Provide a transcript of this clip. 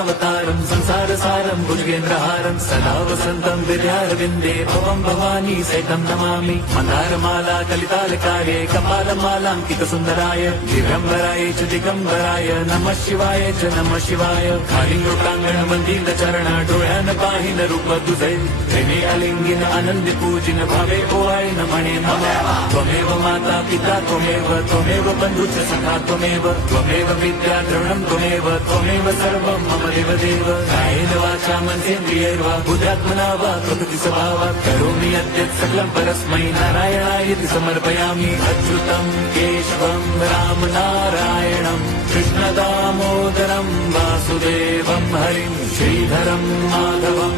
कृष्णावतारं संसारसारं भुजगेन्द्रहारं सदा वसन्तं विद्यारविन्दे भवं भवानी सहितं नमामि। मन्दारमाला कलितालकार्ये कपालमालाङ्कितसुन्दराय दिगम्बराय च दिगम्बराय नमः शिवाय च नमः शिवाय। कालिङ्गोटाङ्गणमन्दिरचरण डोळ्यान पाहिन रूप तुझे प्रेमे अलिंगिन आनंदी पूजिन भावे ओवाय नमणे नमः। त्वमेव माता पिता त्वमेव बन्धुश्च सखा त्वमेव विद्या द्रविणं त्वमेव सर्वं मम देवदेव। कायेन वाचा मनसेन्द्रियैर्वा बुद्ध्यात्मना वा प्रकृति स्वभावात् करोमि यद्यत् सकलं परस्मै नारायणायति समर्पयामि। अच्युतं केशवं राम नारायणं कृष्णदामोदरं वासुदेवं हरिं श्रीधरं माधवं